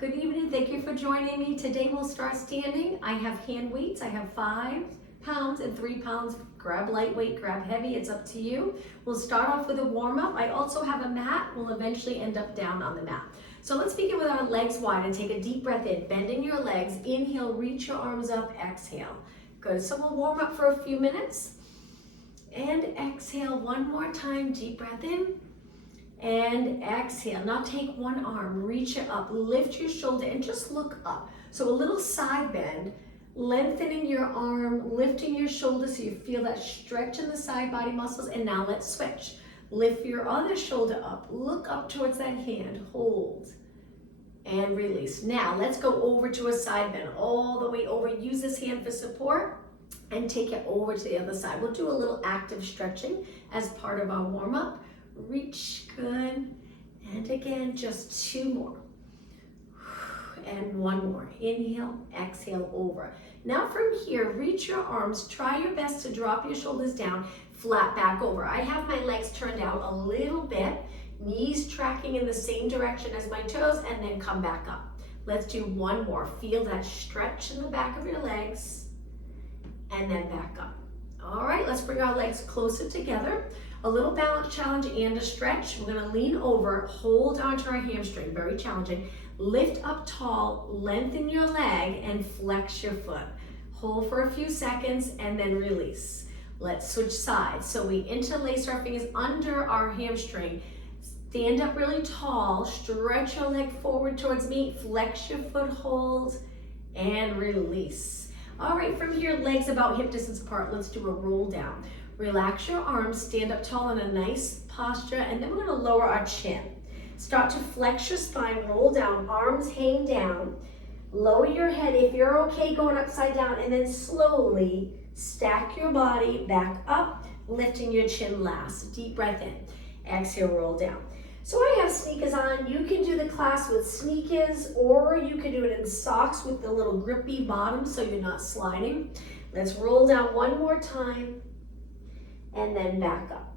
Good evening, thank you for joining me. Today we'll start standing. I have hand weights. I have 5 pounds and 3 pounds. Grab lightweight, grab heavy, it's up to you. We'll start off with a warm up. I also have a mat. We'll eventually end up down on the mat. So let's begin with our legs wide and take a deep breath in. Bending your legs, inhale, reach your arms up, exhale. Good, so we'll warm up for a few minutes. And exhale one more time, deep breath in. And exhale. Now take one arm, reach it up, lift your shoulder and just look up. So a little side bend, lengthening your arm, lifting your shoulder so you feel that stretch in the side body muscles. And now let's switch. Lift your other shoulder up, look up towards that hand, hold and release. Now let's go over to a side bend, all the way over. Use this hand for support and take it over to the other side. We'll do a little active stretching as part of our warm up. Reach, good, and again, just 2 more, and 1 more. Inhale, exhale, over. Now from here, reach your arms, try your best to drop your shoulders down, flat back over. I have my legs turned out a little bit, knees tracking in the same direction as my toes, and then come back up. Let's do 1 more. Feel that stretch in the back of your legs, and then back up. All right, let's bring our legs closer together. A little balance challenge and a stretch. We're gonna lean over, hold onto our hamstring, very challenging. Lift up tall, lengthen your leg and flex your foot. Hold for a few seconds and then release. Let's switch sides. So we interlace our fingers under our hamstring. Stand up really tall, stretch your leg forward towards me, flex your foot, hold, and release. All right, from here, legs about hip distance apart. Let's do a roll down. Relax your arms, stand up tall in a nice posture, and then we're gonna lower our chin. Start to flex your spine, roll down, arms hang down. Lower your head if you're okay going upside down, and then slowly stack your body back up, lifting your chin last. Deep breath in, exhale, roll down. So I have sneakers on. You can do the class with sneakers, or you can do it in socks with the little grippy bottom so you're not sliding. Let's roll down one more time, and then back up.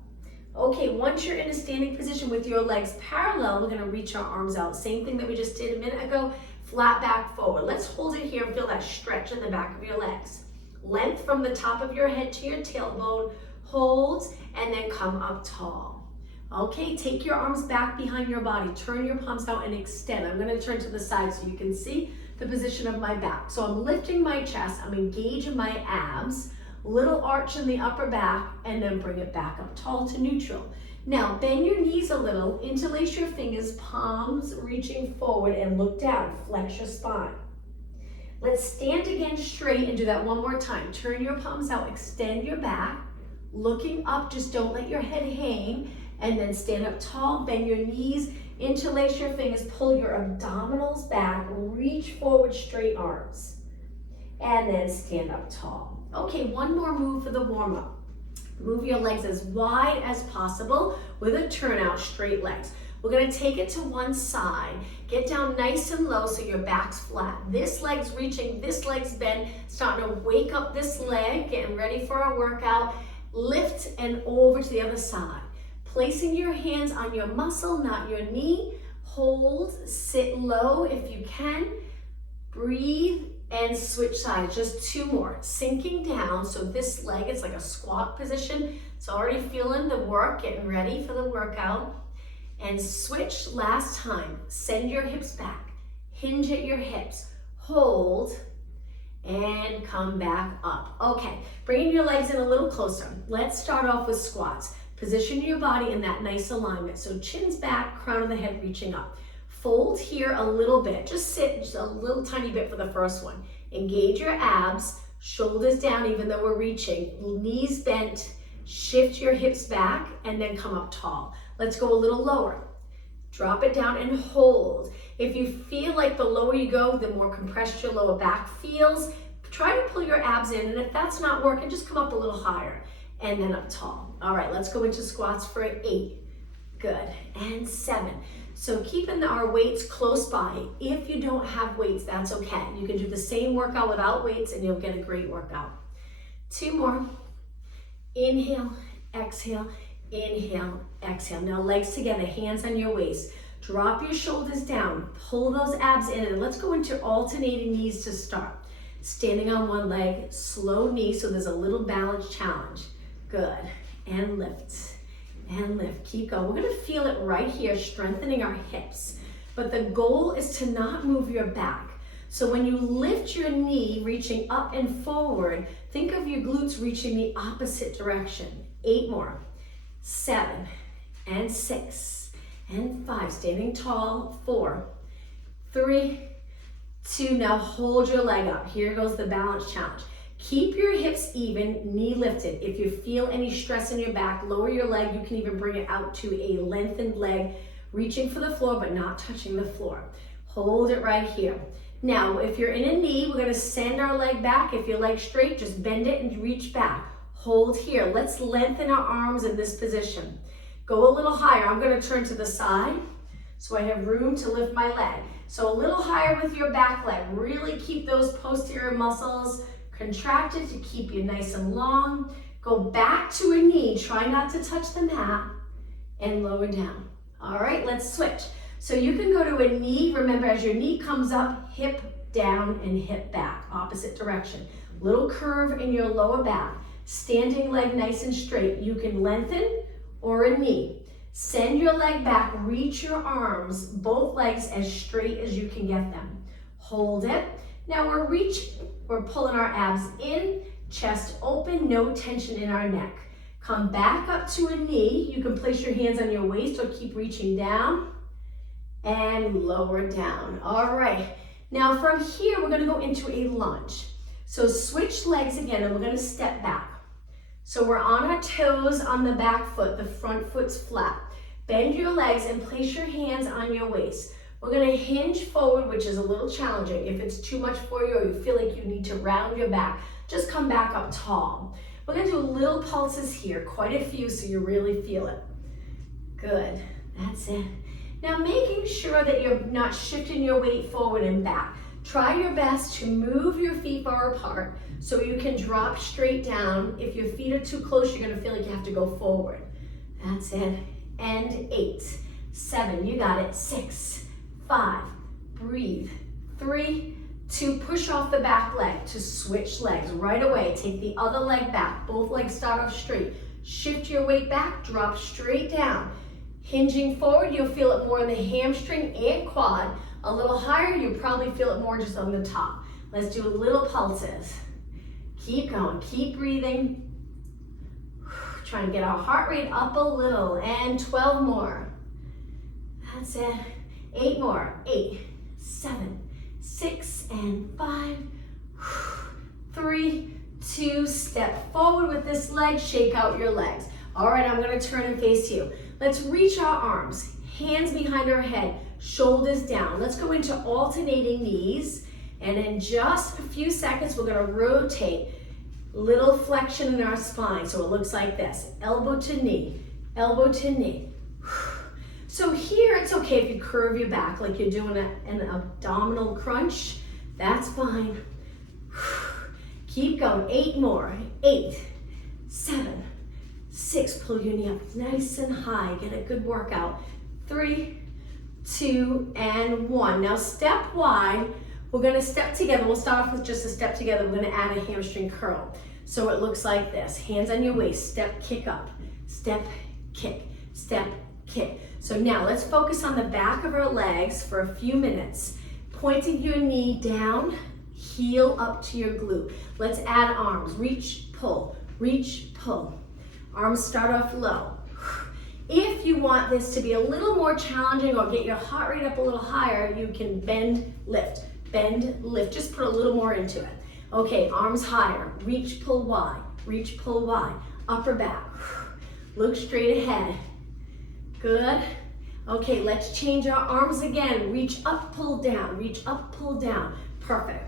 Okay, once you're in a standing position with your legs parallel, we're gonna reach our arms out. Same thing that we just did a minute ago, flat back forward. Let's hold it here and feel that stretch in the back of your legs. Length from the top of your head to your tailbone, hold, and then come up tall. Okay, take your arms back behind your body, turn your palms out and extend. I'm gonna turn to the side so you can see the position of my back. So I'm lifting my chest, I'm engaging my abs, little arch in the upper back, and then bring it back up tall to neutral. Now bend your knees a little, interlace your fingers, palms reaching forward, and look down, flex your spine. Let's stand again straight and do that one more time. Turn your palms out, extend your back, looking up, just don't let your head hang, and then stand up tall, bend your knees, interlace your fingers, pull your abdominals back, reach forward, straight arms, and then stand up tall. Okay, one more move for the warm-up. Move your legs as wide as possible with a turnout, straight legs. We're gonna take it to one side. Get down nice and low so your back's flat. This leg's reaching, this leg's bent. Starting to wake up this leg, getting ready for our workout. Lift and over to the other side. Placing your hands on your muscle, not your knee. Hold, sit low if you can. Breathe, and switch sides, just 2 more. Sinking down, so this leg is like a squat position. It's already feeling the work, getting ready for the workout. And switch last time. Send your hips back, hinge at your hips, hold, and come back up. Okay, bringing your legs in a little closer. Let's start off with squats. Position your body in that nice alignment. So chin's back, crown of the head reaching up. Fold here a little bit, just sit just a little tiny bit for the first one. Engage your abs, shoulders down even though we're reaching, knees bent, shift your hips back, and then come up tall. Let's go a little lower. Drop it down and hold. If you feel like the lower you go, the more compressed your lower back feels, try to pull your abs in, and if that's not working, just come up a little higher, and then up tall. All right, let's go into squats for 8. Good, and 7. So keeping our weights close by. If you don't have weights, that's okay. You can do the same workout without weights and you'll get a great workout. 2 more. Inhale, exhale, inhale, exhale. Now legs together, hands on your waist. Drop your shoulders down, pull those abs in, and let's go into alternating knees to start. Standing on one leg, slow knee, so there's a little balance challenge. Good, and lift, and lift. Keep going. We're gonna feel it right here, strengthening our hips. But the goal is to not move your back. So when you lift your knee, reaching up and forward, think of your glutes reaching the opposite direction. 8 more, 7, and 6, and 5. Standing tall, 4, 3, 2. Now hold your leg up. Here goes the balance challenge. Keep your hips even, knee lifted. If you feel any stress in your back, lower your leg. You can even bring it out to a lengthened leg, reaching for the floor but not touching the floor. Hold it right here. Now, if you're in a knee, we're gonna send our leg back. If your leg's straight, just bend it and reach back. Hold here. Let's lengthen our arms in this position. Go a little higher. I'm gonna turn to the side so I have room to lift my leg. So a little higher with your back leg. Really keep those posterior muscles contracted to keep you nice and long. Go back to a knee. Try not to touch the mat and lower down. All right, let's switch. So you can go to a knee. Remember, as your knee comes up, hip down and hip back, opposite direction. Little curve in your lower back. Standing leg nice and straight. You can lengthen or a knee. Send your leg back, reach your arms, both legs as straight as you can get them. Hold it. Now we're pulling our abs in, chest open, no tension in our neck. Come back up to a knee. You can place your hands on your waist or keep reaching down and lower down. All right. Now from here, we're gonna go into a lunge. So switch legs again and we're gonna step back. So we're on our toes on the back foot, the front foot's flat. Bend your legs and place your hands on your waist. We're gonna hinge forward, which is a little challenging. If it's too much for you or you feel like you need to round your back, just come back up tall. We're gonna do little pulses here, quite a few so you really feel it. Good, that's it. Now making sure that you're not shifting your weight forward and back. Try your best to move your feet far apart so you can drop straight down. If your feet are too close, you're gonna feel like you have to go forward. That's it. And 8, 7, you got it. 6, 5, breathe. 3, 2, push off the back leg to switch legs right away. Take the other leg back. Both legs start off straight. Shift your weight back, drop straight down. Hinging forward, you'll feel it more in the hamstring and quad. A little higher, you'll probably feel it more just on the top. Let's do little pulses. Keep going, keep breathing. Trying to get our heart rate up a little, and 12 more. That's it. 8 more. 8, 7, 6, and 5. 3, 2, step forward with this leg, shake out your legs. All right, I'm gonna turn and face you. Let's reach our arms, hands behind our head, shoulders down. Let's go into alternating knees, and in just a few seconds, we're gonna rotate. Little flexion in our spine, so it looks like this. Elbow to knee, elbow to knee. So here, it's okay if you curve your back like you're doing an abdominal crunch. That's fine. Keep going, 8 more. 8, 7, 6, pull your knee up nice and high. Get a good workout. 3, 2, and 1. Now step wide. We're gonna step together. We'll start off with just a step together. We're gonna add a hamstring curl. So it looks like this. Hands on your waist, step, kick up. Step, kick, step, kick. So now let's focus on the back of our legs for a few minutes. Pointing your knee down, heel up to your glute. Let's add arms, reach, pull, reach, pull. Arms start off low. If you want this to be a little more challenging or get your heart rate up a little higher, you can bend, lift. Bend, lift, just put a little more into it. Okay, arms higher, reach, pull wide, reach, pull wide, upper back. Look straight ahead. Good. Okay, let's change our arms again. Reach up, pull down, reach up, pull down. Perfect.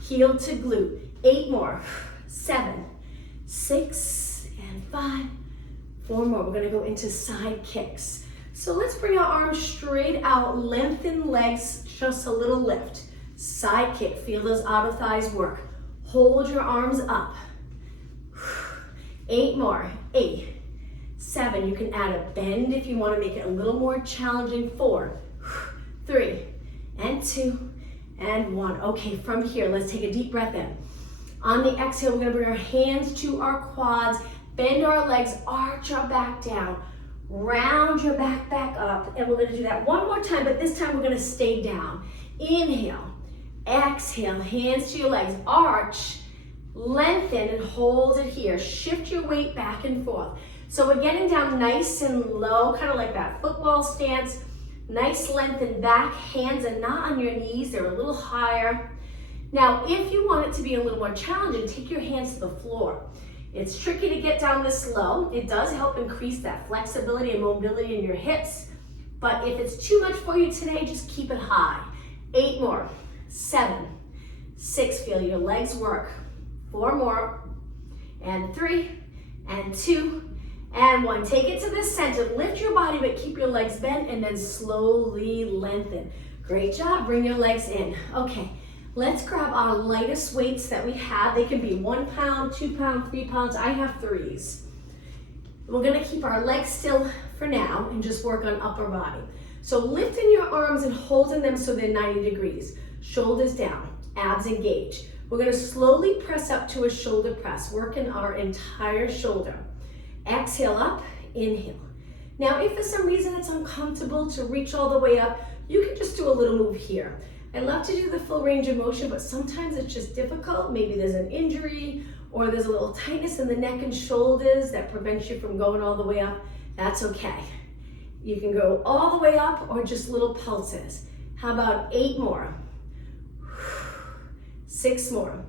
Heel to glute. 8 more. 7, 6, and 5. 4 more. We're gonna go into side kicks. So let's bring our arms straight out, lengthen legs, just a little lift. Side kick, feel those outer thighs work. Hold your arms up. 8 more. 8, 7, you can add a bend if you want to make it a little more challenging. 4, 3, and 2, and 1. Okay, from here, let's take a deep breath in. On the exhale, we're gonna bring our hands to our quads, bend our legs, arch our back down, round your back up, and we're gonna do that one more time, but this time we're gonna stay down. Inhale, exhale, hands to your legs, arch, lengthen, and hold it here. Shift your weight back and forth. So we're getting down nice and low, kind of like that football stance. Nice lengthen back, hands are not on your knees, they're a little higher. Now, if you want it to be a little more challenging, take your hands to the floor. It's tricky to get down this low. It does help increase that flexibility and mobility in your hips. But if it's too much for you today, just keep it high. 8 more, 7, 6, feel your legs work. 4 more, and 3, and 2, and 1. Take it to the center, lift your body, but keep your legs bent, and then slowly lengthen. Great job, bring your legs in. Okay, let's grab our lightest weights that we have. They can be 1 pound, 2 pound, 3 pounds. I have 3s. We're gonna keep our legs still for now and just work on upper body. So lifting your arms and holding them so they're 90 degrees. Shoulders down, abs engaged. We're gonna slowly press up to a shoulder press, working our entire shoulder. Exhale up, inhale. Now, if for some reason it's uncomfortable to reach all the way up, you can just do a little move here. I love to do the full range of motion, but sometimes it's just difficult. Maybe there's an injury or there's a little tightness in the neck and shoulders that prevents you from going all the way up. That's okay. You can go all the way up or just little pulses. How about 8 more? 6 more.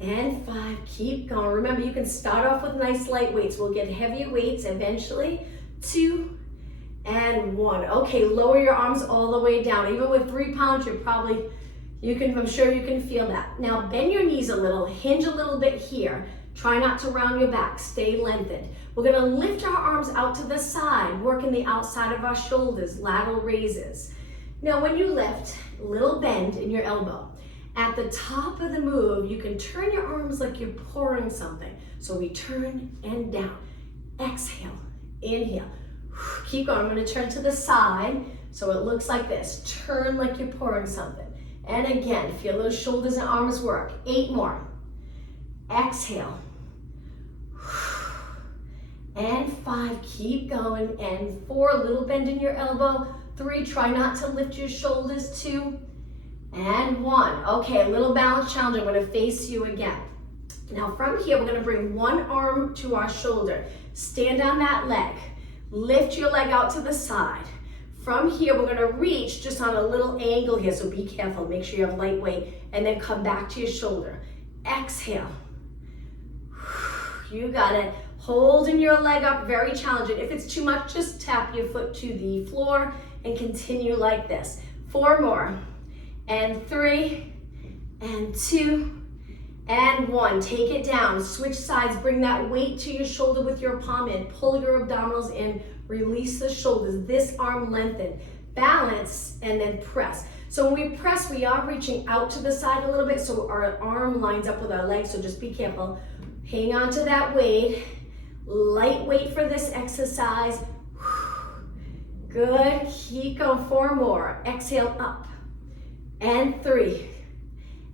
And 5, keep going. Remember, you can start off with nice light weights. We'll get heavier weights eventually. 2, and 1. Okay, lower your arms all the way down. Even with 3 pounds, I'm sure you can feel that. Now bend your knees a little, hinge a little bit here. Try not to round your back, stay lengthened. We're gonna lift our arms out to the side, working the outside of our shoulders, lateral raises. Now when you lift, little bend in your elbow. At the top of the move, you can turn your arms like you're pouring something. So we turn and down. Exhale, inhale. Keep going. I'm going to turn to the side so it looks like this. Turn like you're pouring something. And again, feel those shoulders and arms work. 8 more. Exhale. And 5, keep going. And 4, a little bend in your elbow. 3, try not to lift your shoulders. 2, and 1. Okay, a little balance challenge. I'm going to face you again. Now from here, we're going to bring one arm to our shoulder. Stand on that leg. Lift your leg out to the side. From here, we're gonna reach just on a little angle here, so be careful. Make sure you have light weight, and then come back to your shoulder. Exhale. You got it. Holding your leg up, very challenging. If it's too much, just tap your foot to the floor and continue like this. 4 more, and 3, and 2, and 1. Take it down, switch sides, bring that weight to your shoulder with your palm in, pull your abdominals in, release the shoulders, this arm lengthen, balance, and then press. So when we press, we are reaching out to the side a little bit, so our arm lines up with our legs, so just be careful. Hang on to that weight, light weight for this exercise. Good, keep going. 4 more, exhale up, and 3,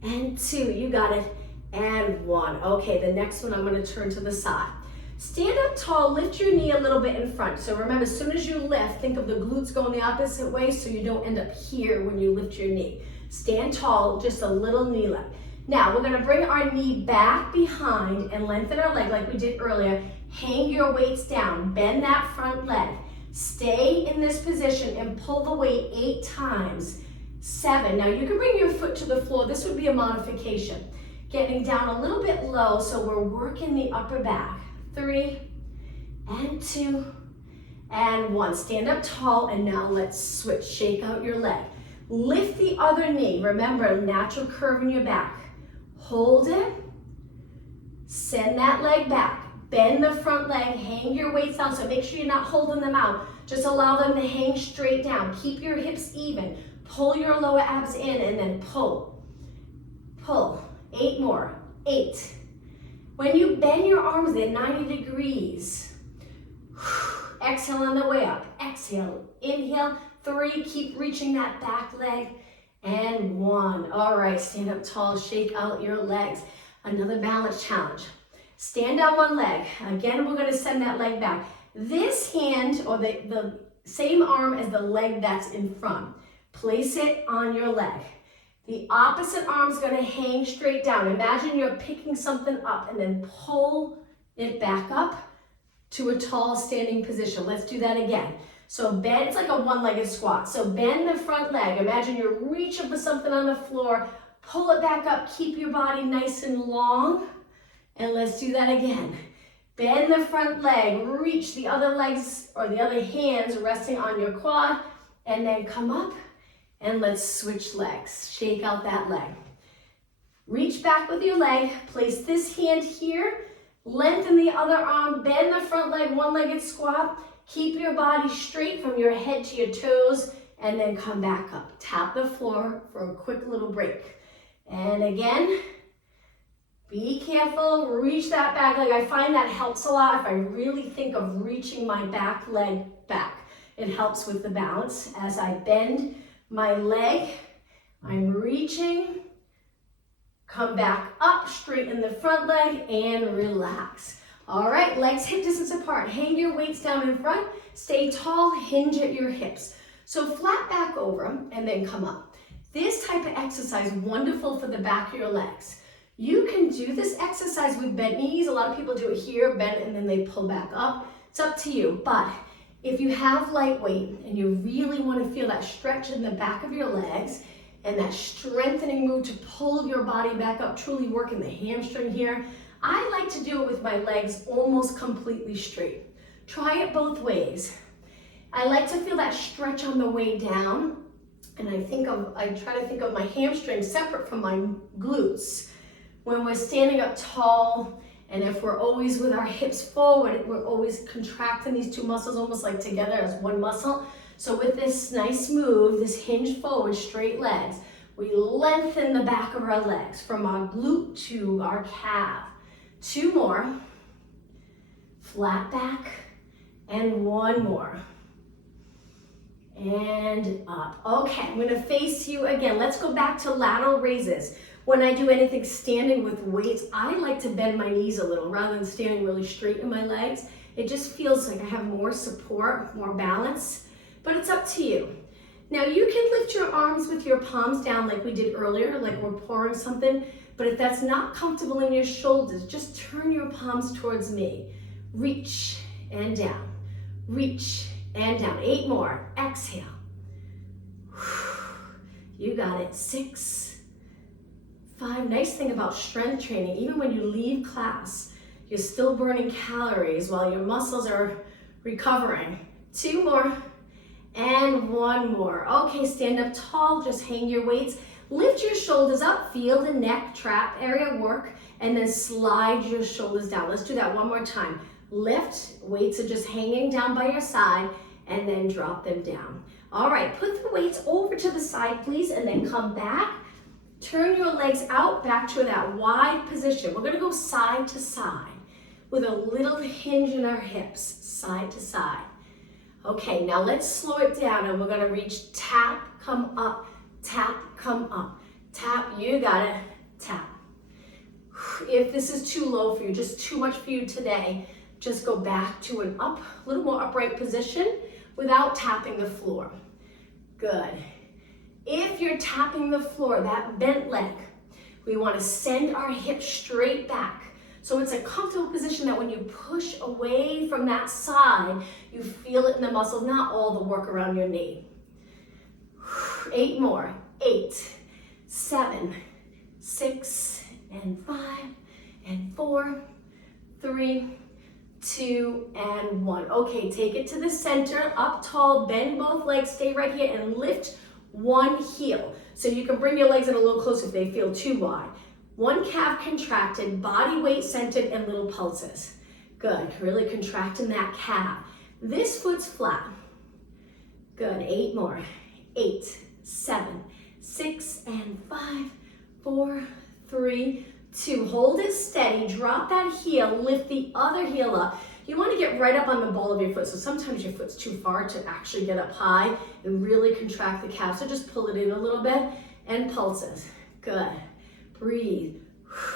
and 2, you got it. And 1. Okay, the next one I'm going to turn to the side. Stand up tall, lift your knee a little bit in front. So remember, as soon as you lift, think of the glutes going the opposite way so you don't end up here when you lift your knee. Stand tall, just a little knee lift. Now, we're going to bring our knee back behind and lengthen our leg like we did earlier. Hang your weights down, bend that front leg. Stay in this position and pull the weight 8 times. 7. Now, you can bring your foot to the floor. This would be a modification. Getting down a little bit low, so we're working the upper back. 3, and 2, and 1. Stand up tall, and now let's switch. Shake out your leg. Lift the other knee. Remember, natural curve in your back. Hold it. Send that leg back. Bend the front leg. Hang your weights down, so make sure you're not holding them out. Just allow them to hang straight down. Keep your hips even. Pull your lower abs in, and then pull. Pull. 8 more. 8. When you bend your arms, they're 90 degrees. Exhale on the way up. Exhale. Inhale. 3, keep reaching that back leg, and 1. All right, stand up tall, shake out your legs. Another balance challenge. Stand on one leg. Again, we're gonna send that leg back. This hand, or the same arm as the leg that's in front, place it on your leg. The opposite arm's gonna hang straight down. Imagine you're picking something up and then pull it back up to a tall standing position. Let's do that again. So bend, it's like a one-legged squat. So bend the front leg. Imagine you're reaching for something on the floor. Pull it back up, keep your body nice and long. And let's do that again. Bend the front leg, reach the other legs or the other hands resting on your quad, and then come up and let's switch legs. Shake out that leg. Reach back with your leg, place this hand here, lengthen the other arm, bend the front leg, one-legged squat. Keep your body straight from your head to your toes, and then come back up. Tap the floor for a quick little break. And again, be careful, reach that back leg. I find that helps a lot if I really think of reaching my back leg back. It helps with the balance. As I bend my leg, I'm reaching, come back up, straighten the front leg, and relax. All right, legs hip distance apart. Hang your weights down in front. Stay tall, hinge at your hips. So flat back over and then come up. This type of exercise, wonderful for the back of your legs. You can do this exercise with bent knees. A lot of people do it here, bent, and then they pull back up. It's up to you. But if you have light weight and you really want to feel that stretch in the back of your legs and that strengthening move to pull your body back up, truly working the hamstring here, I like to do it with my legs almost completely straight. Try it both ways. I like to feel that stretch on the way down, and I try to think of my hamstrings separate from my glutes. When we're standing up tall, and if we're always with our hips forward, we're always contracting these two muscles almost like together as one muscle. So with this nice move, this hinge forward, straight legs, we lengthen the back of our legs from our glute to our calf. 2 more, flat back, and 1 more. And up. Okay, I'm gonna face you again. Let's go back to lateral raises. When I do anything standing with weights, I like to bend my knees a little rather than standing really straight in my legs. It just feels like I have more support, more balance, but it's up to you. Now you can lift your arms with your palms down like we did earlier, like we're pouring something, but if that's not comfortable in your shoulders, just turn your palms towards me. Reach and down, reach and down. 8 more, exhale. You got it, 6, 5. Nice thing about strength training, even when you leave class, you're still burning calories while your muscles are recovering. 2 more, and 1 more. Okay, stand up tall, just hang your weights. Lift your shoulders up, feel the neck trap area work, and then slide your shoulders down. Let's do that one more time. Lift, weights are just hanging down by your side, and then drop them down. All right, put the weights over to the side, please, and then come back. Turn your legs out back to that wide position. We're gonna go side to side with a little hinge in our hips, side to side. Okay, now let's slow it down and we're gonna reach tap, come up, tap, come up. Tap, you got it, tap. If this is too low for you, just too much for you today, just go back to an up, a little more upright position without tapping the floor. Good. If you're tapping the floor, that bent leg, we want to send our hips straight back. So it's a comfortable position that when you push away from that side, you feel it in the muscle, not all the work around your knee. 8 more, 8, 7, 6, and 5, and 4, 3, 2, and 1. Okay, take it to the center, up tall, bend both legs, stay right here, and lift one heel. So you can bring your legs in a little closer if they feel too wide. One calf contracted, body weight centered, and little pulses. Good, really contracting that calf. This foot's flat. Good, 8 more. 8, 7, 6, and 5, 4, 3, 2. Hold it steady, drop that heel, lift the other heel up. You want to get right up on the ball of your foot. So sometimes your foot's too far to actually get up high and really contract the calf. So just pull it in a little bit and pulses. Good. Breathe.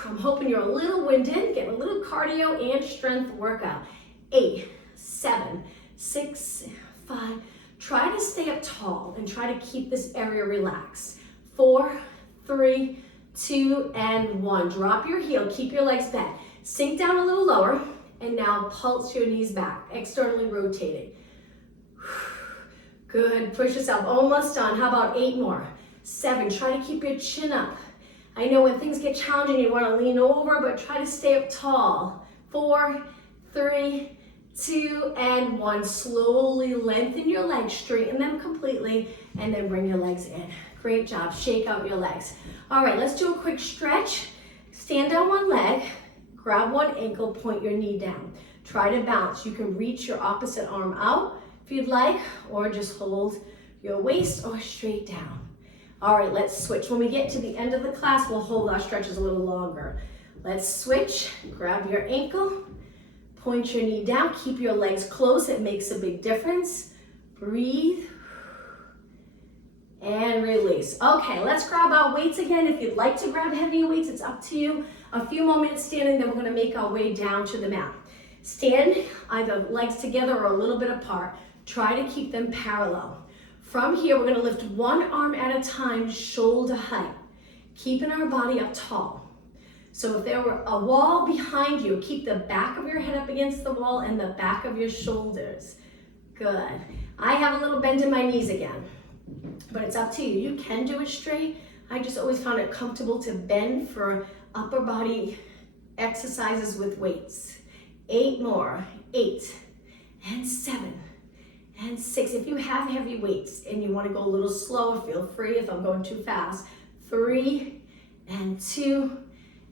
I'm hoping you're a little winded, getting a little cardio and strength workout. 8, 7, 6, 5. Try to stay up tall and try to keep this area relaxed. 4, 3, 2, and 1. Drop your heel, keep your legs bent. Sink down a little lower, and now pulse your knees back, externally rotating. Good, push yourself, almost done. How about 8 more? 7, try to keep your chin up. I know when things get challenging, you want to lean over, but try to stay up tall. 4, 3, 2, and 1. Slowly lengthen your legs, straighten them completely, and then bring your legs in. Great job, shake out your legs. All right, let's do a quick stretch. Stand on one leg, grab one ankle, point your knee down. Try to balance. You can reach your opposite arm out if you'd like, or just hold your waist or straight down. All right, let's switch. When we get to the end of the class, we'll hold our stretches a little longer. Let's switch. Grab your ankle, point your knee down, keep your legs close. It makes a big difference. Breathe and release. Okay, let's grab our weights again. If you'd like to grab heavier weights, it's up to you. A few more minutes standing, then we're gonna make our way down to the mat. Stand either legs together or a little bit apart. Try to keep them parallel. From here, we're gonna lift one arm at a time, shoulder height, keeping our body up tall. So if there were a wall behind you, keep the back of your head up against the wall and the back of your shoulders. Good. I have a little bend in my knees again, but it's up to you. You can do it straight. I just always found it comfortable to bend for upper body exercises with weights. 8 more. 8 and 7. And 6, if you have heavy weights and you want to go a little slower, feel free if I'm going too fast. 3 and 2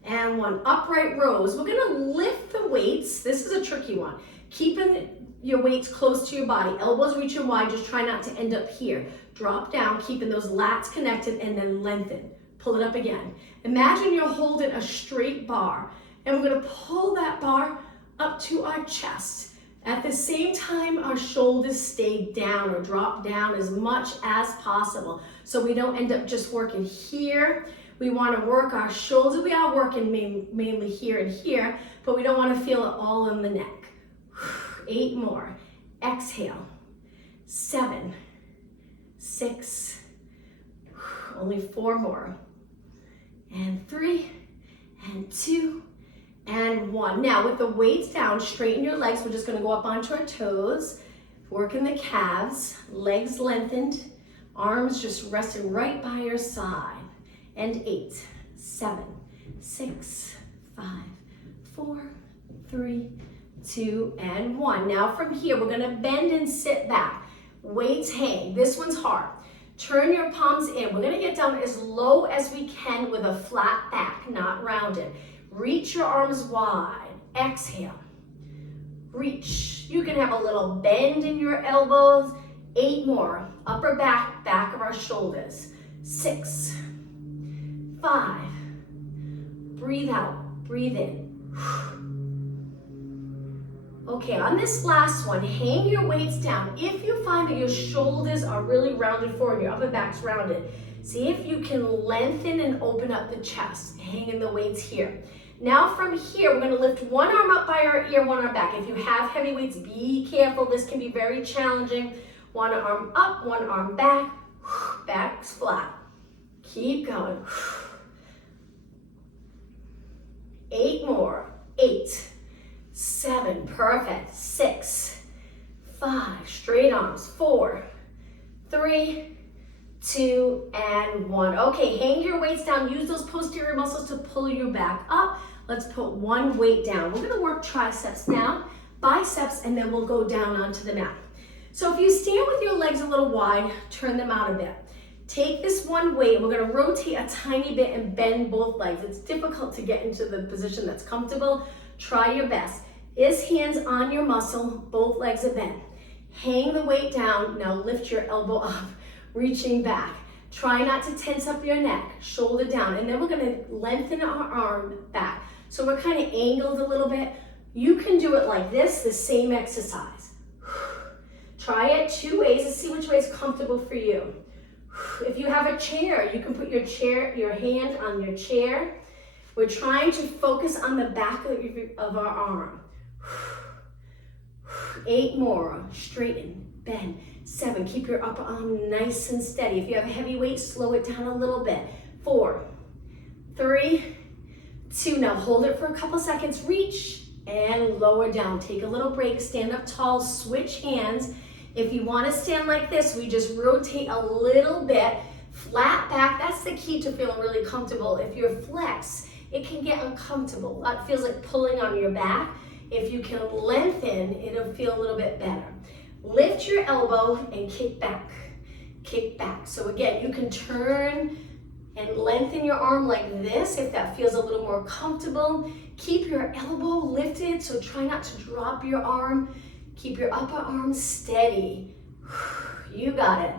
and 1. Upright rows. We're going to lift the weights. This is a tricky one. Keeping your weights close to your body. Elbows reaching wide. Just try not to end up here. Drop down, keeping those lats connected, and then lengthen. Pull it up again. Imagine you're holding a straight bar, and we're going to pull that bar up to our chest. At the same time, our shoulders stay down or drop down as much as possible. So we don't end up just working here. We want to work our shoulders. We are working mainly here and here, but we don't want to feel it all in the neck. 8 more. Exhale. 7, 6, only 4 more. And 3, and 2, and 1. Now with the weights down, straighten your legs. We're just gonna go up onto our toes, working the calves, legs lengthened, arms just resting right by your side. And 8, 7, 6, 5, 4, 3, 2, and 1. Now from here, we're gonna bend and sit back. Weights hang. This one's hard. Turn your palms in. We're gonna get down as low as we can with a flat back, not rounded. Reach your arms wide. Exhale. Reach. You can have a little bend in your elbows. 8 more. Upper back, back of our shoulders. 6, 5. Breathe out. Breathe in. Okay, on this last one, hang your weights down. If you find that your shoulders are really rounded forward, your upper back's rounded, see if you can lengthen and open up the chest, hanging the weights here. Now from here, we're gonna lift one arm up by our ear, one arm back. If you have heavy weights, be careful. This can be very challenging. One arm up, one arm back, back's flat. Keep going. 8 more. 8, 7, perfect. 6, 5, straight arms. 4, 3, 2, and 1. Okay, hang your weights down. Use those posterior muscles to pull you back up. Let's put one weight down. We're gonna work triceps now, biceps, and then we'll go down onto the mat. So if you stand with your legs a little wide, turn them out a bit. Take this one weight, we're gonna rotate a tiny bit and bend both legs. It's difficult to get into the position that's comfortable. Try your best. Is hands on your muscle, both legs are bent. Hang the weight down, now lift your elbow up, reaching back. Try not to tense up your neck, shoulder down, and then we're gonna lengthen our arm back. So we're kind of angled a little bit. You can do it like this, the same exercise. Try it 2 ways and see which way is comfortable for you. If you have a chair, you can put your hand on your chair. We're trying to focus on the back of our arm. 8 more, straighten, bend. 7, keep your upper arm nice and steady. If you have a heavy weight, slow it down a little bit. 4, 3, 2, now hold it for a couple seconds, reach and lower down. Take a little break, stand up tall, switch hands. If you want to stand like this, we just rotate a little bit, flat back. That's the key to feeling really comfortable. If you're flex, it can get uncomfortable. That feels like pulling on your back. If you can lengthen, it'll feel a little bit better. Lift your elbow and kick back, kick back. So again, you can turn and lengthen your arm like this if that feels a little more comfortable. Keep your elbow lifted, so try not to drop your arm. Keep your upper arm steady. You got it.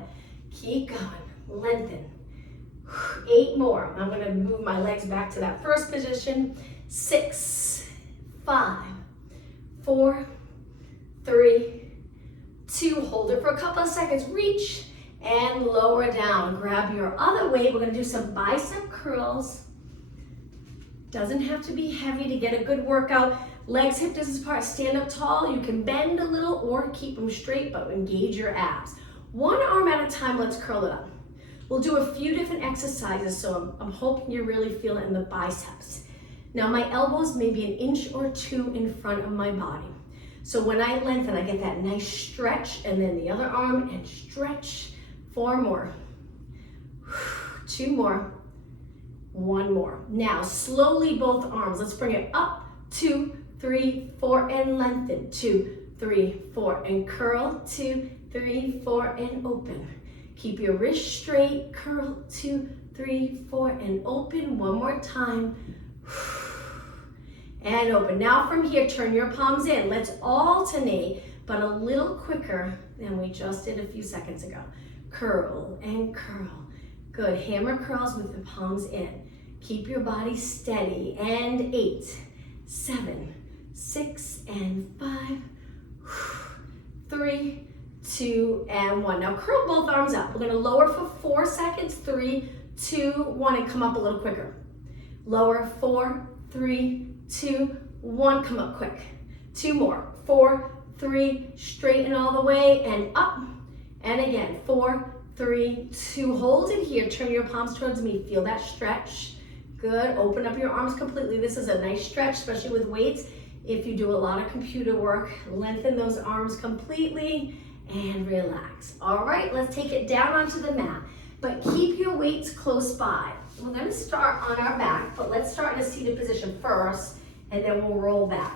Keep going, lengthen. 8 more. I'm gonna move my legs back to that first position. 6, 5, 4, 3, 2. Hold it for a couple of seconds. Reach and lower down. Grab your other weight. We're gonna do some bicep curls. Doesn't have to be heavy to get a good workout. Legs hip distance apart, stand up tall. You can bend a little or keep them straight, but engage your abs. 1 arm at a time, let's curl it up. We'll do a few different exercises, so I'm hoping you really feel it in the biceps. Now my elbows may be 1 inch or 2 in front of my body. So when I lengthen, I get that nice stretch, and then the other arm and stretch. 4 more, 2 more, 1 more. Now slowly both arms, let's bring it up, 2, 3, 4, and lengthen. 2, 3, 4, and curl. 2, 3, 4, and open. Keep your wrist straight, curl. 2, 3, 4, and open. 1 more time. And open. Now from here, turn your palms in. Let's alternate, but a little quicker than we just did a few seconds ago. Curl and curl. Good, hammer curls with the palms in. Keep your body steady. And 8, 7, 6, and 5, 3, 2, and 1. Now curl both arms up. We're gonna lower for 4 seconds. 3, 2, 1, and come up a little quicker. Lower, 4, 3, 2, 1, come up quick. 2 more, 4, 3, straighten all the way, and up. And again, 4, 3, 2, hold it here. Turn your palms towards me. Feel that stretch. Good, open up your arms completely. This is a nice stretch, especially with weights. If you do a lot of computer work, lengthen those arms completely and relax. All right, let's take it down onto the mat, but keep your weights close by. We're gonna start on our back, but let's start in a seated position first, and then we'll roll back.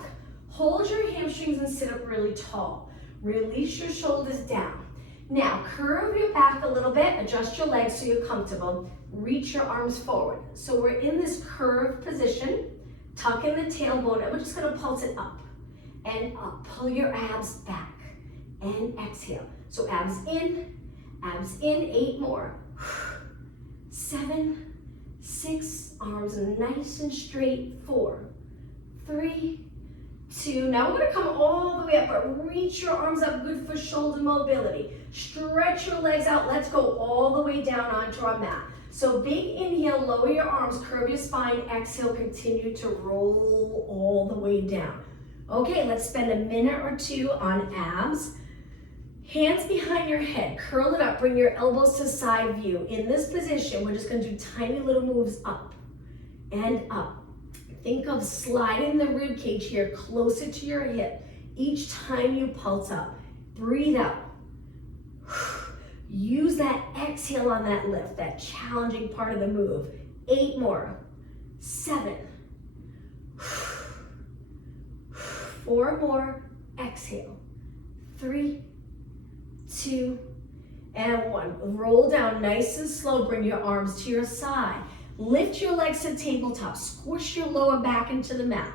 Hold your hamstrings and sit up really tall. Release your shoulders down. Now, curve your back a little bit, adjust your legs so you're comfortable. Reach your arms forward. So we're in this curved position. Tuck in the tailbone, and we're just gonna pulse it up and up. Pull your abs back and exhale. So abs in, 8 more. 7, 6, arms nice and straight. 4, 3, 2. Now we're gonna come all the way up, but reach your arms up, good for shoulder mobility. Stretch your legs out. Let's go all the way down onto our mat. So big inhale, lower your arms, curve your spine. Exhale, continue to roll all the way down. Okay, let's spend a minute or 2 on abs. Hands behind your head, curl it up, bring your elbows to side view. In this position, we're just gonna do tiny little moves up and up. Think of sliding the rib cage here closer to your hip each time you pulse up. Breathe out. Use that exhale on that lift, that challenging part of the move. 8 more. 7. 4 more. Exhale. 3, 2, and 1. Roll down nice and slow. Bring your arms to your side. Lift your legs to tabletop. Squish your lower back into the mat.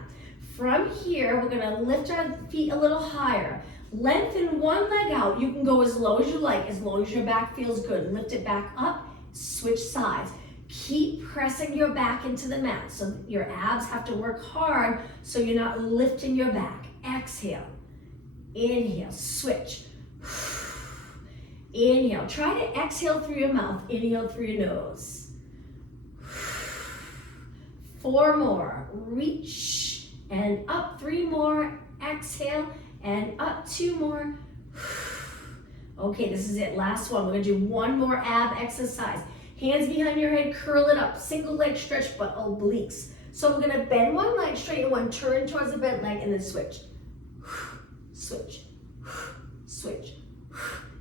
From here, we're gonna lift our feet a little higher. Lengthen one leg out. You can go as low as you like, as long as your back feels good. Lift it back up, switch sides. Keep pressing your back into the mat. So your abs have to work hard so you're not lifting your back. Exhale, inhale, switch. Inhale, try to exhale through your mouth, inhale through your nose. 4 more, reach and up. 3 more, exhale and up. 2 more. Okay, this is it, last one. We're gonna do 1 more ab exercise. Hands behind your head, curl it up. Single leg stretch, but obliques. So we're gonna bend one leg, straighten one, turn towards the bent leg, and then switch. Switch, switch.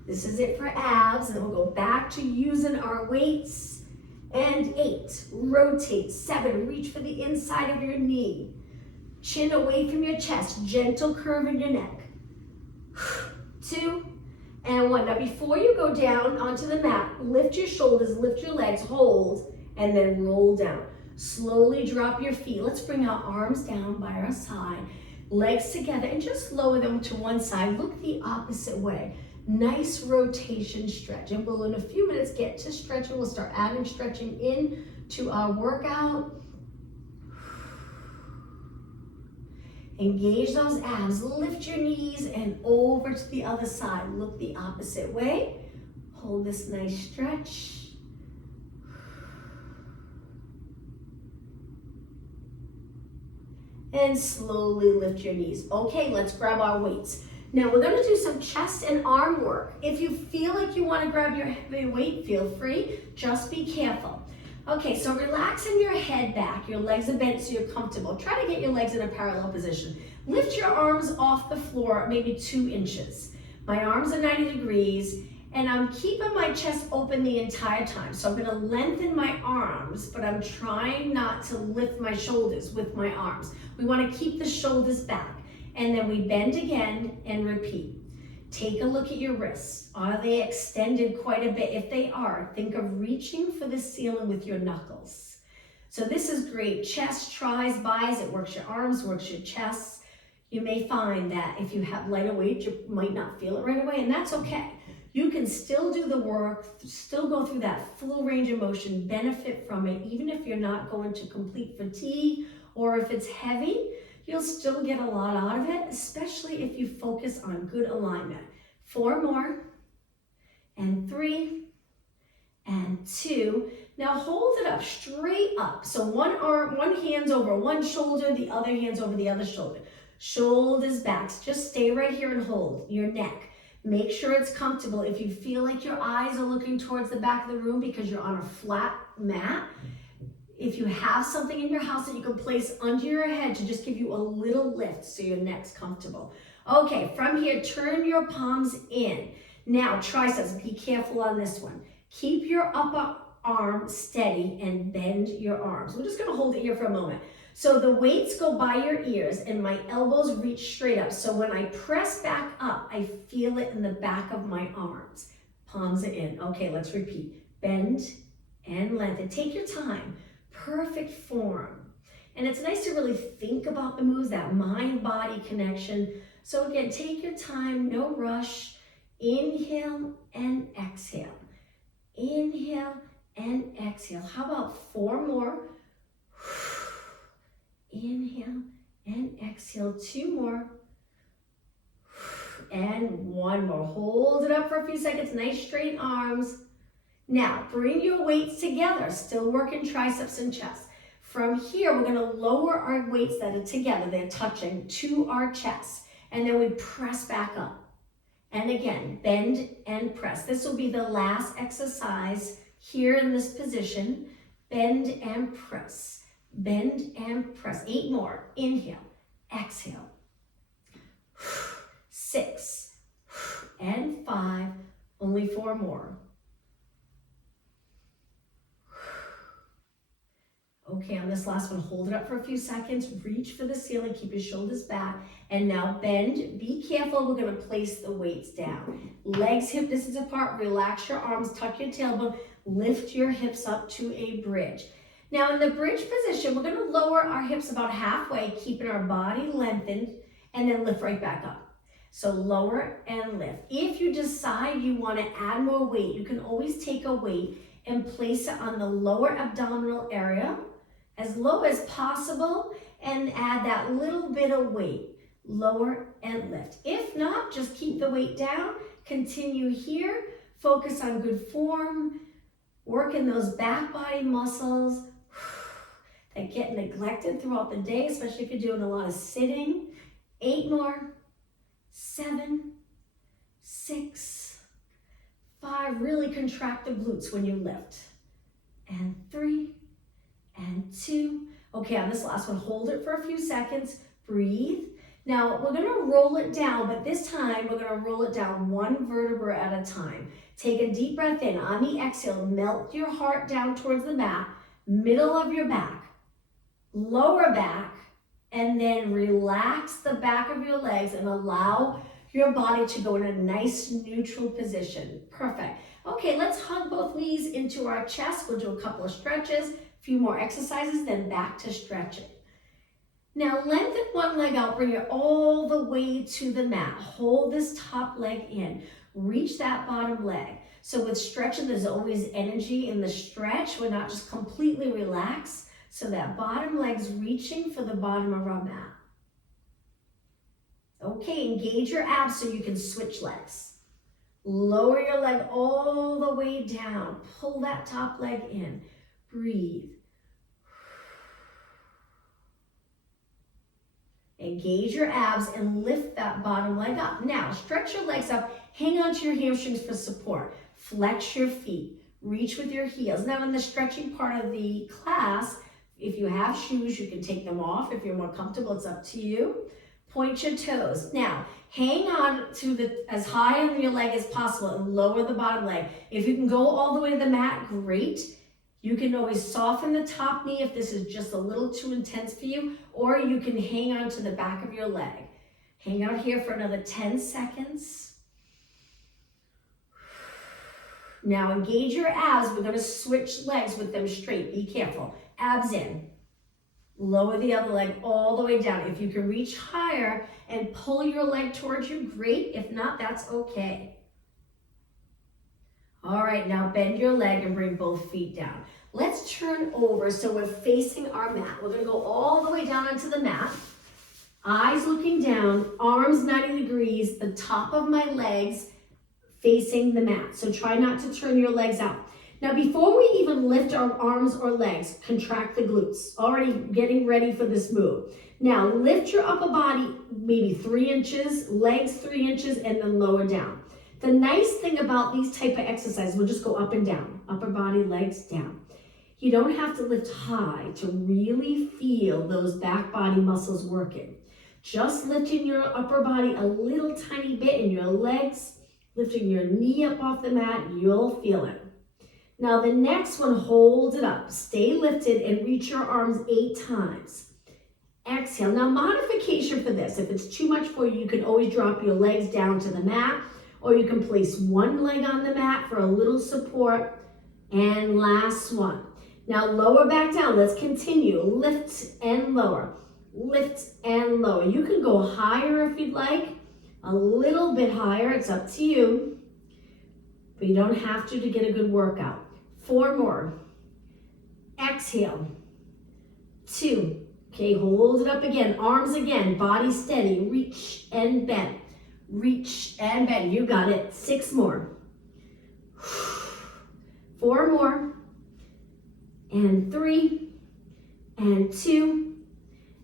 This is it for abs, and then we'll go back to using our weights. And 8, rotate. 7, reach for the inside of your knee. Chin away from your chest, gentle curve in your neck. 2, and 1. Now before you go down onto the mat, lift your shoulders, lift your legs, hold, and then roll down. Slowly drop your feet. Let's bring our arms down by our side, legs together, and just lower them to one side. Look the opposite way. Nice rotation stretch. And we'll in a few minutes get to stretching. We'll start adding stretching in to our workout. Engage those abs. Lift your knees and over to the other side. Look the opposite way. Hold this nice stretch. And slowly lift your knees. Okay, let's grab our weights. Now we're gonna do some chest and arm work. If you feel like you wanna grab your heavy weight, feel free, just be careful. Okay, so relaxing your head back, your legs are bent so you're comfortable. Try to get your legs in a parallel position. Lift your arms off the floor, maybe 2 inches. My arms are 90 degrees, and I'm keeping my chest open the entire time. So I'm gonna lengthen my arms, but I'm trying not to lift my shoulders with my arms. We wanna keep the shoulders back. And then we bend again and repeat. Take a look at your wrists. Are they extended quite a bit? If they are, think of reaching for the ceiling with your knuckles. So this is great. Chest, tries, buys. It works your arms, works your chest. You may find that if you have lighter weight, you might not feel it right away, and that's okay. You can still do the work, still go through that full range of motion, benefit from it, even if you're not going to complete fatigue or if it's heavy. You'll still get a lot out of it, especially if you focus on good alignment. 4 more, and 3, and 2. Now hold it up, straight up. So one arm, one hand's over one shoulder, the other hand's over the other shoulder. Shoulders back, just stay right here and hold your neck. Make sure it's comfortable. If you feel like your eyes are looking towards the back of the room because you're on a flat mat, if you have something in your house that you can place under your head to just give you a little lift so your neck's comfortable. Okay, from here, turn your palms in. Now, triceps, be careful on this one. Keep your upper arm steady and bend your arms. We're just gonna hold it here for a moment. So the weights go by your ears and my elbows reach straight up. So when I press back up, I feel it in the back of my arms. Palms are in. Okay, let's repeat. Bend and lengthen. Take your time. Perfect form. And it's nice to really think about the moves, that mind-body connection. So again, take your time, no rush. Inhale and exhale. Inhale and exhale. How about 4 more? Inhale and exhale. 2 more. And 1 more. Hold it up for a few seconds. Nice straight arms. Now, bring your weights together, still working triceps and chest. From here, we're gonna lower our weights that are together, they're touching, to our chest. And then we press back up. And again, bend and press. This will be the last exercise here in this position. Bend and press. Bend and press. 8 more. Inhale, exhale. 6 and 5. Only 4 more. Okay, on this last one, hold it up for a few seconds, reach for the ceiling, keep your shoulders back, and now bend. Be careful, we're gonna place the weights down. Legs hip distance apart, relax your arms, tuck your tailbone, lift your hips up to a bridge. Now in the bridge position, we're gonna lower our hips about halfway, keeping our body lengthened, and then lift right back up. So lower and lift. If you decide you wanna add more weight, you can always take a weight and place it on the lower abdominal area, as low as possible, and add that little bit of weight. Lower and lift. If not, just keep the weight down, continue here, focus on good form, working those back body muscles that get neglected throughout the day, especially if you're doing a lot of sitting. 8 more, 7, 6, 5, really contract the glutes when you lift. And 3, and 2. Okay, on this last one, hold it for a few seconds, breathe. Now, we're gonna roll it down, but this time we're gonna roll it down one vertebra at a time. Take a deep breath in. On the exhale, melt your heart down towards the mat, middle of your back, lower back, and then relax the back of your legs and allow your body to go in a nice neutral position. Perfect. Okay, let's hug both knees into our chest. We'll do a couple of stretches, a few more exercises, then back to stretching. Now lengthen one leg out, bring it all the way to the mat. Hold this top leg in, reach that bottom leg. So with stretching, there's always energy in the stretch. We're not just completely relaxed. So that bottom leg's reaching for the bottom of our mat. Okay, engage your abs so you can switch legs. Lower your leg all the way down. Pull that top leg in. Breathe. Engage your abs and lift that bottom leg up. Now, stretch your legs up. Hang on to your hamstrings for support. Flex your feet. Reach with your heels. Now, in the stretching part of the class, if you have shoes, you can take them off. If you're more comfortable, it's up to you. Point your toes. Now, hang on to as high on your leg as possible and lower the bottom leg. If you can go all the way to the mat, great. You can always soften the top knee if this is just a little too intense for you, or you can hang on to the back of your leg. Hang out here for another 10 seconds. Now engage your abs. We're gonna switch legs with them straight. Be careful. Abs in. Lower the other leg all the way down. If you can reach higher and pull your leg towards you, great. If not, that's okay. All right, now bend your leg and bring both feet down. Let's turn over so we're facing our mat. We're gonna go all the way down onto the mat. Eyes looking down, arms 90 degrees, the top of my legs facing the mat. So try not to turn your legs out. Now before we even lift our arms or legs, contract the glutes. Already getting ready for this move. Now lift your upper body maybe 3 inches, legs 3 inches, and then lower down. The nice thing about these type of exercises, we'll just go up and down, upper body, legs down. You don't have to lift high to really feel those back body muscles working. Just lifting your upper body a little tiny bit and your legs, lifting your knee up off the mat, you'll feel it. Now the next one, hold it up. Stay lifted and reach your arms 8 times. Exhale. Now modification for this, if it's too much for you, you can always drop your legs down to the mat, or you can place one leg on the mat for a little support. And last one. Now lower back down. Let's continue. Lift and lower. Lift and lower. You can go higher if you'd like. A little bit higher. It's up to you. But you don't have to get a good workout. 4 more. Exhale. 2. Okay, hold it up again. Arms again. Body steady. Reach and bend. Reach and bend. You got it. 6 more. 4 more. And 3. And 2.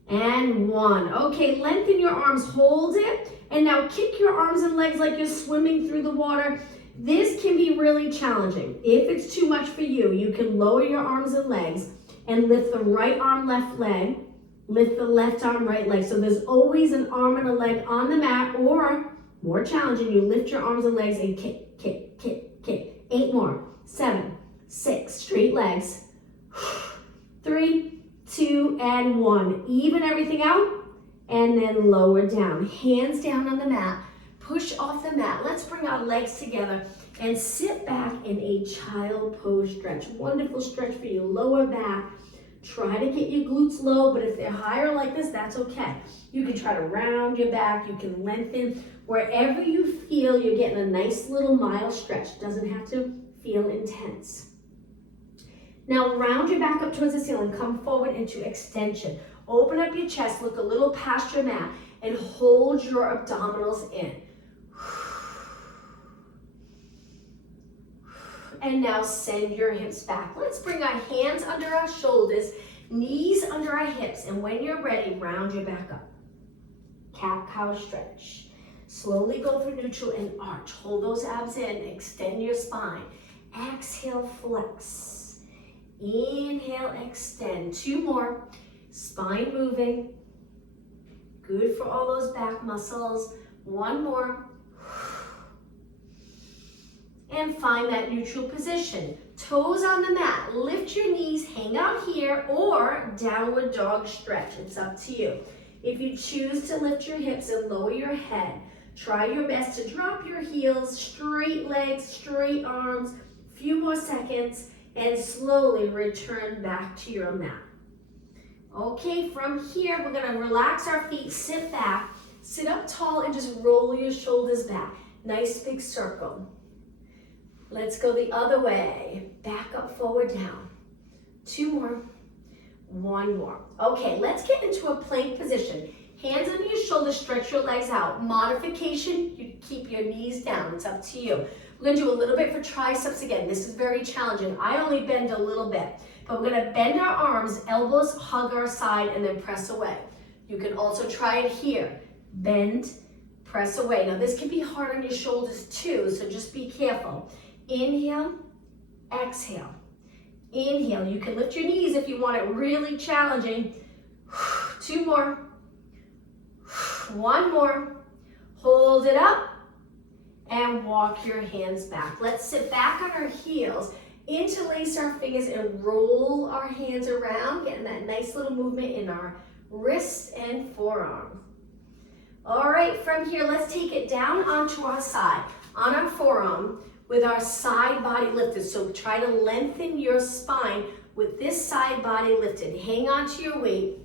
And 1. Okay, lengthen your arms. Hold it. And now kick your arms and legs like you're swimming through the water. This can be really challenging. If it's too much for you, you can lower your arms and legs and lift the right arm, left leg. Lift the left arm, right leg. So there's always an arm and a leg on the mat, or more challenging, you lift your arms and legs and kick, kick, kick, kick. 8 more. 7, 6, straight legs. 3, 2, and 1. Even everything out and then lower down. Hands down on the mat. Push off the mat. Let's bring our legs together and sit back in a child pose stretch. Wonderful stretch for your lower back. Try to get your glutes low, but if they're higher like this, that's okay. You can try to round your back. You can lengthen. Wherever you feel you're getting a nice little mild stretch. Doesn't have to feel intense. Now round your back up towards the ceiling. Come forward into extension. Open up your chest, look a little past your mat, and hold your abdominals in. And now send your hips back. Let's bring our hands under our shoulders, knees under our hips, and when you're ready, round your back up. Cat-cow stretch. Slowly go through neutral and arch. Hold those abs in, extend your spine. Exhale, flex. Inhale, extend. 2 more. Spine moving. Good for all those back muscles. 1 more. And find that neutral position. Toes on the mat. Lift your knees, hang out here, or downward dog stretch. It's up to you. If you choose to lift your hips and lower your head, try your best to drop your heels, straight legs, straight arms, few more seconds, and slowly return back to your mat. Okay, from here, we're gonna relax our feet, sit back, sit up tall, and just roll your shoulders back. Nice big circle. Let's go the other way. Back up, forward, down. 2 more. 1 more. Okay, let's get into a plank position. Hands under your shoulders, stretch your legs out. Modification, you keep your knees down. It's up to you. We're gonna do a little bit for triceps again. This is very challenging. I only bend a little bit, but we're gonna bend our arms, elbows hug our side, and then press away. You can also try it here. Bend, press away. Now this can be hard on your shoulders too, so just be careful. Inhale, exhale. Inhale, you can lift your knees if you want it really challenging. 2 more. 1 more. Hold it up and walk your hands back. Let's sit back on our heels, interlace our fingers and roll our hands around, getting that nice little movement in our wrists and forearms. All right, from here, let's take it down onto our side, on our forearm, with our side body lifted. So try to lengthen your spine with this side body lifted. Hang on to your weight.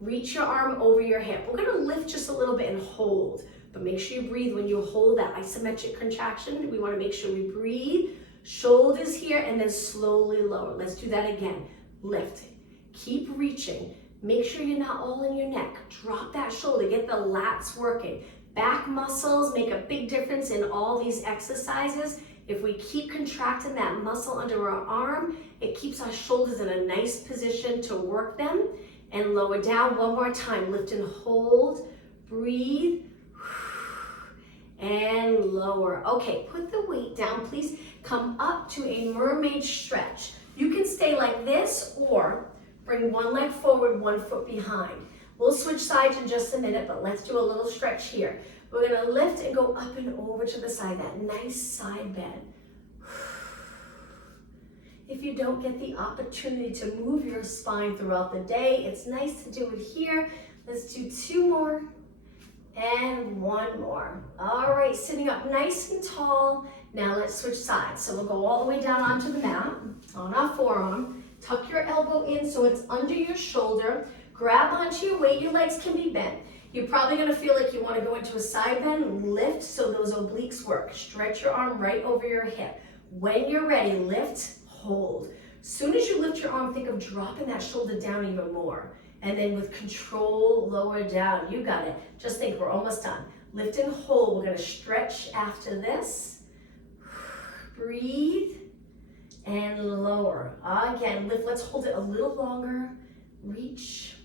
Reach your arm over your hip. We're gonna lift just a little bit and hold, but make sure you breathe when you hold that isometric contraction. We wanna make sure we breathe. Shoulders here and then slowly lower. Let's do that again. Lift, keep reaching. Make sure you're not all in your neck. Drop that shoulder, get the lats working. Back muscles make a big difference in all these exercises. If we keep contracting that muscle under our arm, it keeps our shoulders in a nice position to work them. And lower down 1 more time. Lift and hold, breathe, and lower. Okay, put the weight down, please. Come up to a mermaid stretch. You can stay like this or bring 1 leg forward, 1 foot behind. We'll switch sides in just a minute, but let's do a little stretch here. We're gonna lift and go up and over to the side, that nice side bend. If you don't get the opportunity to move your spine throughout the day, it's nice to do it here. Let's do 2 more and 1 more. All right, sitting up nice and tall. Now let's switch sides. So we'll go all the way down onto the mat, on our forearm. Tuck your elbow in so it's under your shoulder. Grab onto your weight, your legs can be bent. You're probably gonna feel like you wanna go into a side bend, lift so those obliques work. Stretch your arm right over your hip. When you're ready, lift, hold. Soon as you lift your arm, think of dropping that shoulder down even more. And then with control, lower down. You got it. Just think, we're almost done. Lift and hold. We're gonna stretch after this. Breathe and lower. Again, lift. Let's hold it a little longer. Reach.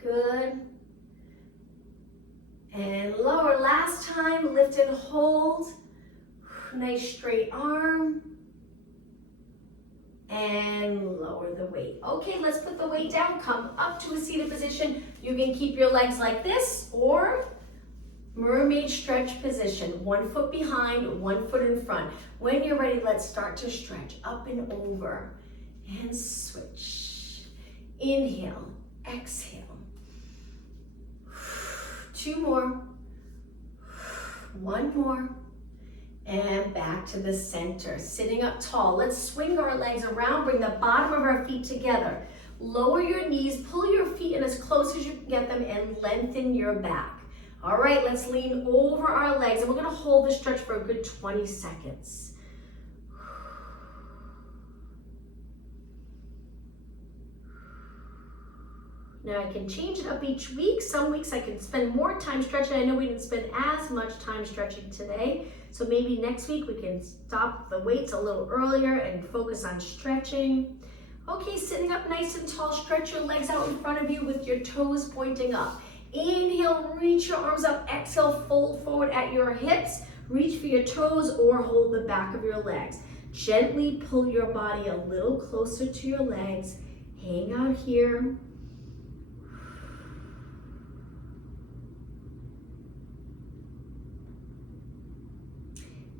Good. And lower. Last time, lift and hold. Nice straight arm. And lower the weight. Okay, let's put the weight down. Come up to a seated position. You can keep your legs like this or mermaid stretch position. 1 foot behind, 1 foot in front. When you're ready, let's start to stretch up and over and switch. Inhale, exhale. 2 more. 1 more. And back to the center, sitting up tall. Let's swing our legs around, bring the bottom of our feet together. Lower your knees, pull your feet in as close as you can get them and lengthen your back. All right, let's lean over our legs and we're gonna hold this stretch for a good 20 seconds. Now I can change it up each week. Some weeks I can spend more time stretching. I know we didn't spend as much time stretching today. So maybe next week we can stop the weights a little earlier and focus on stretching. Okay, sitting up nice and tall, stretch your legs out in front of you with your toes pointing up. Inhale, reach your arms up. Exhale, fold forward at your hips. Reach for your toes or hold the back of your legs. Gently pull your body a little closer to your legs. Hang out here.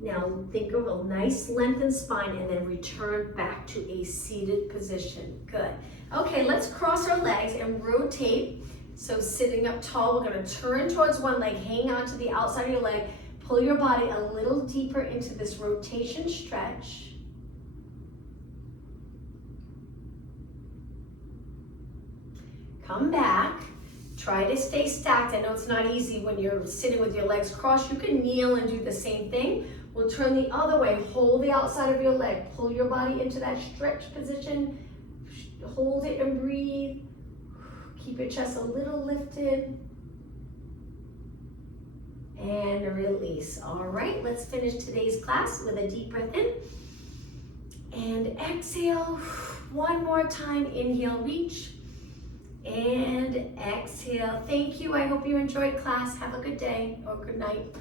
Now think of a nice lengthened spine and then return back to a seated position. Good. Okay, let's cross our legs and rotate. So sitting up tall, we're going to turn towards one leg, hang on to the outside of your leg, pull your body a little deeper into this rotation stretch. Come back. Try to stay stacked. I know it's not easy when you're sitting with your legs crossed. You can kneel and do the same thing. We'll turn the other way. Hold the outside of your leg. Pull your body into that stretch position. Hold it and breathe. Keep your chest a little lifted. And release. All right, let's finish today's class with a deep breath in. And exhale. One more time. Inhale, reach. And exhale. Thank you. I hope you enjoyed class. Have a good day or good night.